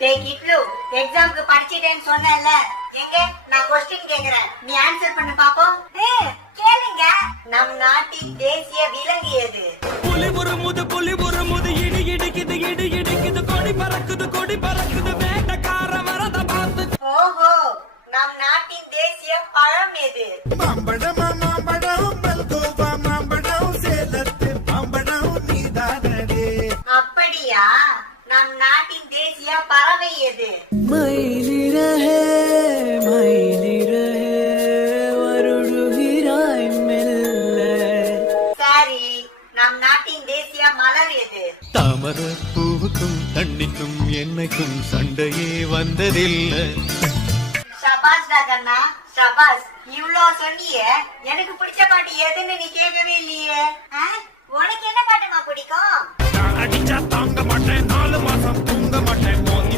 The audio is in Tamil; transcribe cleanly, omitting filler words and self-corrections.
டேய் கிட்லு, எக்ஸாம்க்கு படிச்சிட்டேன்னு சொன்னேன்ல, எங்க நான் क्वेश्चन கேக்குறேன், நீ ஆன்சர் பண்ணு பாப்போம். கேளுங்க. நம் நாட்டின் தேசிய விலங்கு எது? புலி முறுமுது இடி இடிக்குது கொடி பறக்குது வேட்டக்கார வரத பார்த்து. ஓஹோ, நம் நாட்டின் தேசிய பழம் எது? மாம்பழம் மல்கோவா மாம்பழம் சேலத்து மாம்பழம் நீதானே. அப்படியா? நம் நாட்டின் தேசிய பறவை எது? மயிலி ரஹே வருடுகிறாய் மெல்ல. சரி, நம் நாட்டின் தேசிய மலர் எது? தாமர பூவுக்கும் தண்ணிக்கும் என்னைக்கும் சண்டையே வந்ததில்லை. ஷபாஸ் கண்ணா, ஷபாஸ். இவ்ளோ சொன்னியே, எனக்கு பிடிச்ச பாட்டு எதுன்னு நீ கேட்கவே இல்லையே. உனக்கு என்ன பாட்டுமா பிடிக்கும்? அடிச்சா தாங்க மாட்டேன் 4 மாசம்